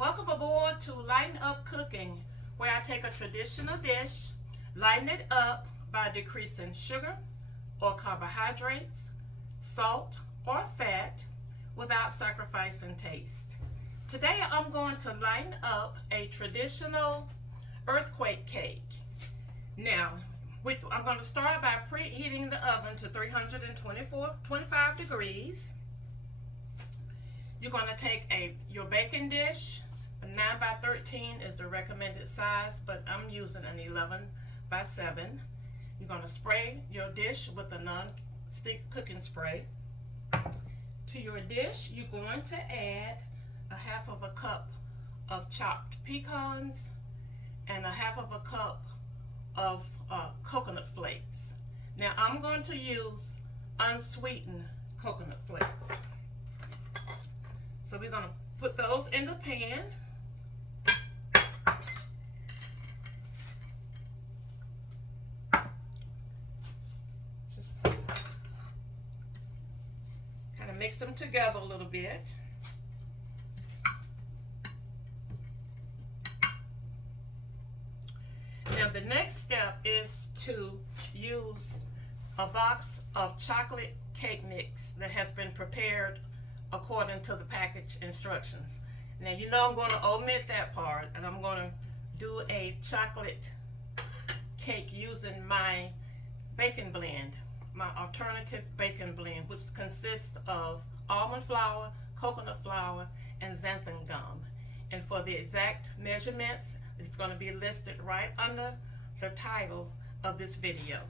Welcome aboard to Lighten Up Cooking, where I take a traditional dish, lighten it up by decreasing sugar or carbohydrates, salt or fat, without sacrificing taste. Today I'm going to lighten up a traditional earthquake cake. Now, I'm going to start by preheating the oven to 325 degrees. You're going to take your baking dish. A 9 by 13 is the recommended size, but I'm using an 11 by 7. You're going to spray your dish with a non-stick cooking spray. To your dish, you're going to add a half of a cup of chopped pecans and a half of a cup of coconut flakes. Now I'm going to use unsweetened coconut flakes. So we're going to put those in the pan. Just kind of mix them together a little bit. Now the next step is to use a box of chocolate cake mix that has been prepared according to the package instructions. Now you know I'm going to omit that part, and I'm going to do a chocolate cake using my baking blend, my alternative baking blend, which consists of almond flour, coconut flour, and xanthan gum. And for the exact measurements, it's going to be listed right under the title of this video.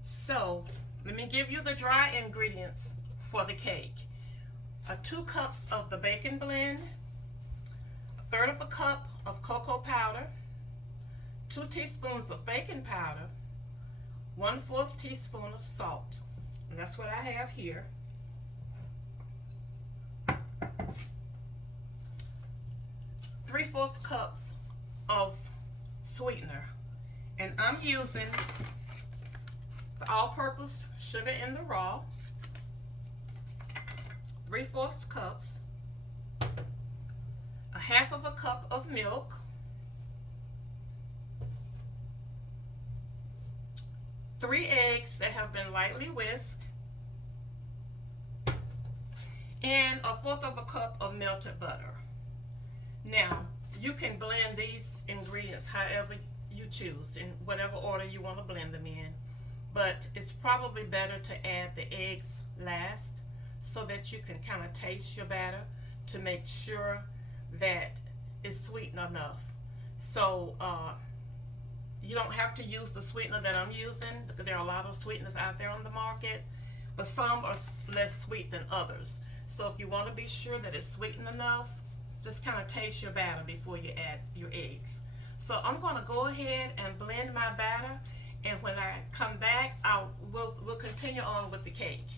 So let me give you the dry ingredients for the cake. 2 cups of the baking blend, 1/3 of a cup of cocoa powder, 2 teaspoons of baking powder, 1/4 teaspoon of salt, and that's what I have here. 3/4 cups of sweetener, and I'm using the all-purpose sugar in the raw, 3/4 cups, a half of a cup of milk, 3 eggs that have been lightly whisked, and 1/4 of a cup of melted butter. Now, you can blend these ingredients however you choose, in whatever order you want to blend them in, but it's probably better to add the eggs last so that you can kind of taste your batter to make sure that it's sweetened enough. So you don't have to use the sweetener that I'm using, because there are a lot of sweeteners out there on the market, but some are less sweet than others. So if you want to be sure that it's sweetened enough, just kind of taste your batter before you add your eggs. So I'm going to go ahead and blend my batter, and when I come back, we'll continue on with the cake.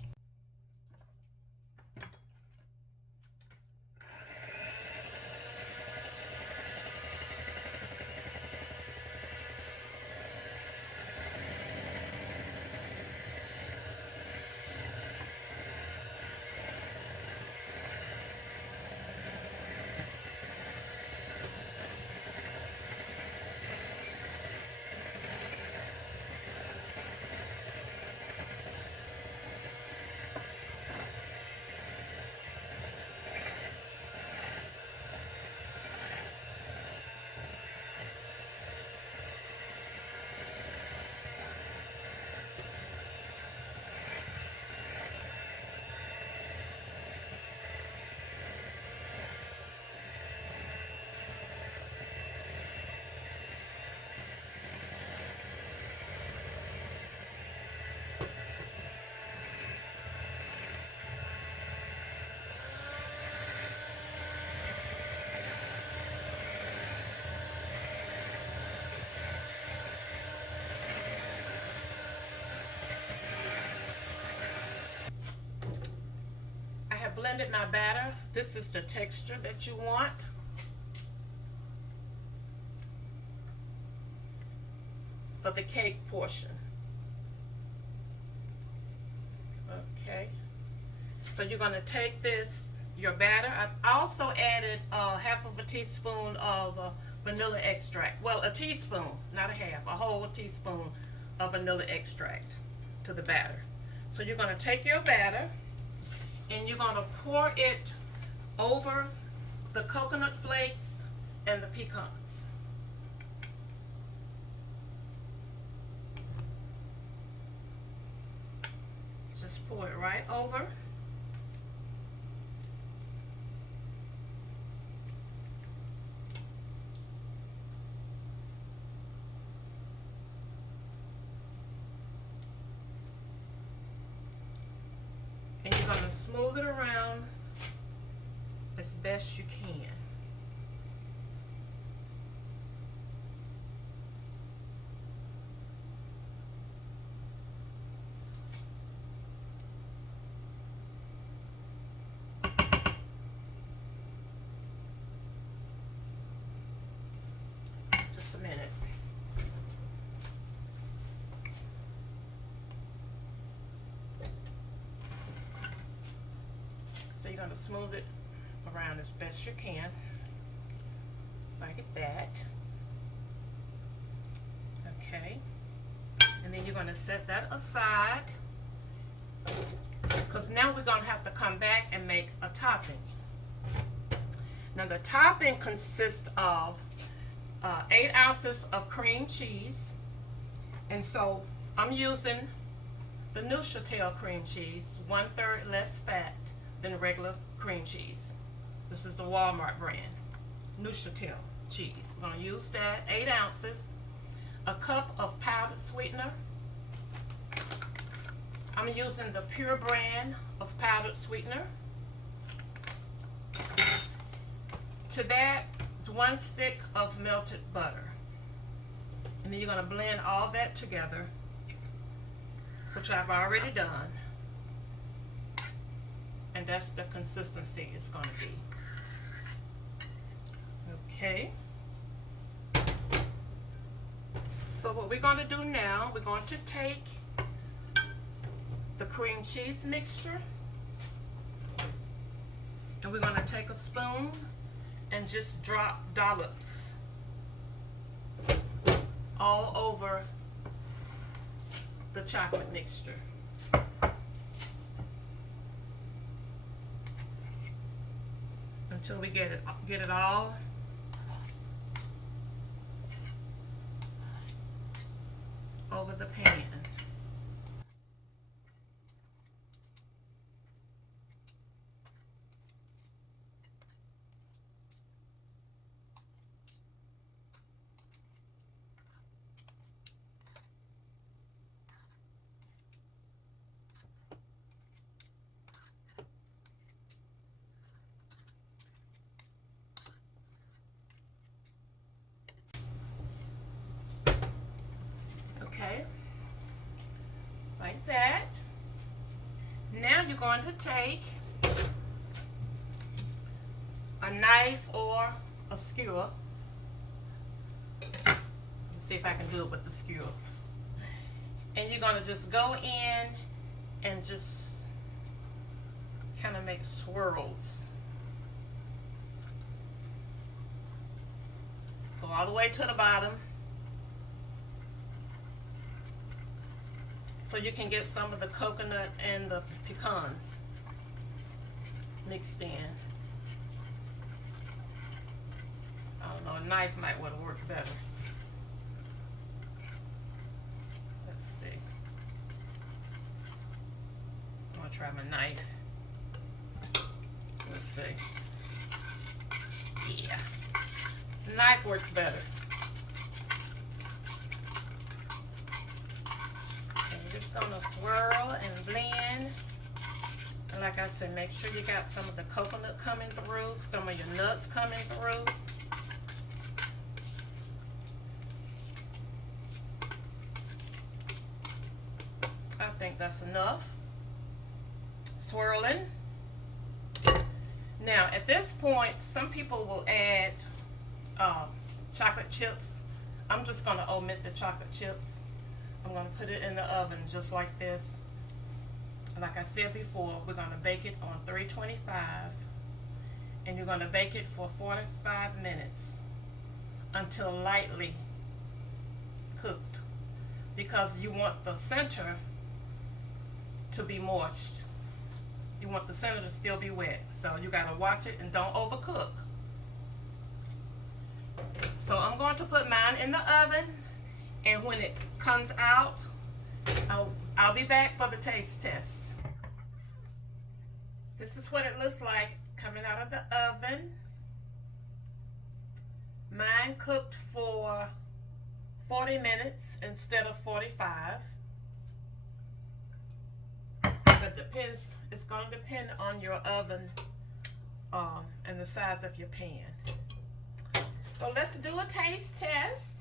Blended my batter. This is the texture that you want. For the cake portion. Okay. So you're going to take this, your batter. I also added half of a teaspoon of vanilla extract. Well, a teaspoon, not a half, a whole teaspoon of vanilla extract to the batter. So you're going to take your batter and you're going to pour it over the coconut flakes and the pecans. Just pour it right over. And you're going to smooth it around as best you can. Just a minute. So you're going to smooth it around as best you can, like that. Okay. And then you're going to set that aside, because now we're going to have to come back and make a topping. Now the topping consists of 8 ounces of cream cheese, and so I'm using the Neuchatel cream cheese, 1/3 less fat than regular cream cheese. This is the Walmart brand, Neuchatel cheese. I'm going to use that, 8 ounces. A cup of powdered sweetener. I'm using the Pure brand of powdered sweetener. To that is 1 stick of melted butter. And then you're going to blend all that together, which I've already done. And that's the consistency it's going to be. Okay. So what we're going to do now, we're going to take the cream cheese mixture, and we're going to take a spoon and just drop dollops all over the chocolate mixture. Until we get it all over the pan. Okay, like that. Now you're going to take a knife or a skewer. Let's see if I can do it with the skewer. And you're going to just go in and just kind of make swirls. Go all the way to the bottom, so you can get some of the coconut and the pecans mixed in. I don't know, a knife might would work better. Let's see. I'm gonna try my knife. Let's see. Yeah, knife works better. Gonna swirl and blend, and like I said, make sure you got some of the coconut coming through, some of your nuts coming through. I think that's enough swirling. Now at this point, some people will add chocolate chips. I'm just gonna omit the chocolate chips. I'm going to put it in the oven just like this. Like I said before, we're going to bake it on 325 and you're going to bake it for 45 minutes until lightly cooked, because you want the center to be moist. You want the center to still be wet, so you got to watch it and don't overcook. So I'm going to put mine in the oven, and when it comes out, I'll be back for the taste test. This is what it looks like coming out of the oven. Mine cooked for 40 minutes instead of 45. But depends, it's going to depend on your oven and the size of your pan. So let's do a taste test.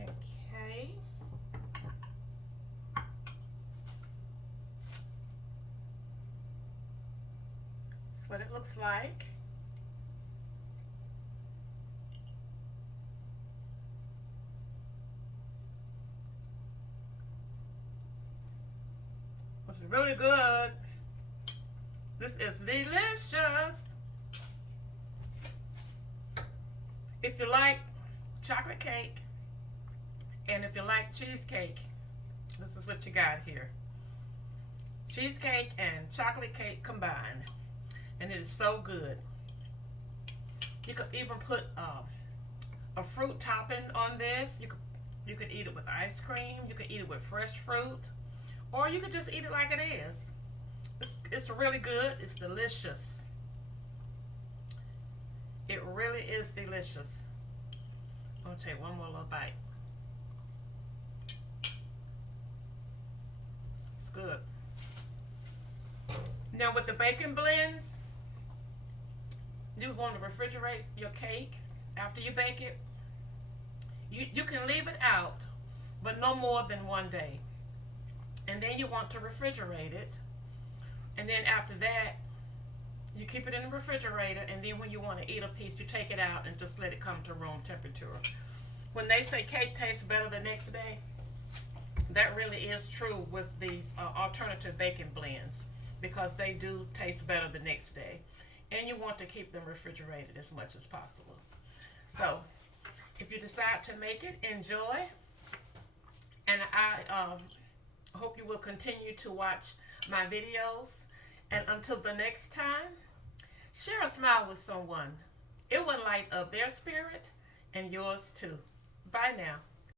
Okay. That's what it looks like. It's really good. This is delicious. If you like chocolate cake and if you like cheesecake, this is what you got here. Cheesecake and chocolate cake combined, and it is so good. You could even put a fruit topping on this. You could eat it with ice cream. You could eat it with fresh fruit, or you could just eat it like it is. It's really good. It's delicious. It really is delicious. I'm gonna take one more little bite. It's good. Now with the bacon blends, you want to refrigerate your cake after you bake it. You can leave it out, but no more than 1 day. And then you want to refrigerate it. And then after that, you keep it in the refrigerator, and then when you want to eat a piece, you take it out and just let it come to room temperature. When they say cake tastes better the next day, that really is true with these alternative bacon blends, because they do taste better the next day. And you want to keep them refrigerated as much as possible. So if you decide to make it, enjoy. And I hope you will continue to watch my videos. And until the next time, share a smile with someone. It will light up their spirit and yours too. Bye now.